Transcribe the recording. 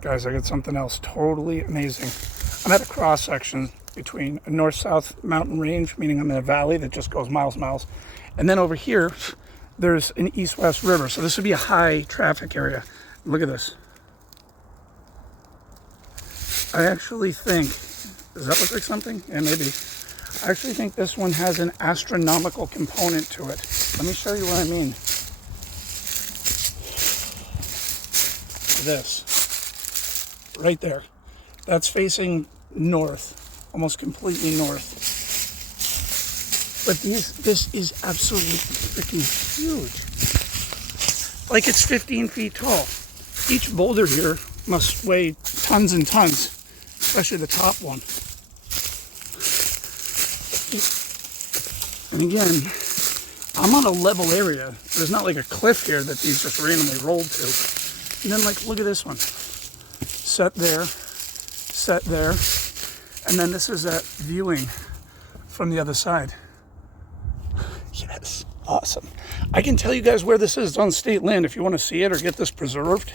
Guys, I got something else totally amazing. I'm at a cross section between a north-south mountain range, meaning I'm in a valley that just goes miles and miles. And then over here, there's an east-west river. So this would be a high traffic area. Look at this. I actually think, does that look like something? Yeah, maybe. I actually think this one has an astronomical component to it. Let me show you what I mean. This. Right there. That's facing north, almost completely north. But this is absolutely freaking huge. Like it's 15 feet tall. Each boulder here must weigh tons and tons, especially the top one. And again, I'm on a level area. There's not like a cliff here that these just randomly rolled to. And then like, look at this one. Set there, and then this is that viewing from the other side. Yes, awesome. I can tell you guys where this is. It's on state land if you want to see it or get this preserved.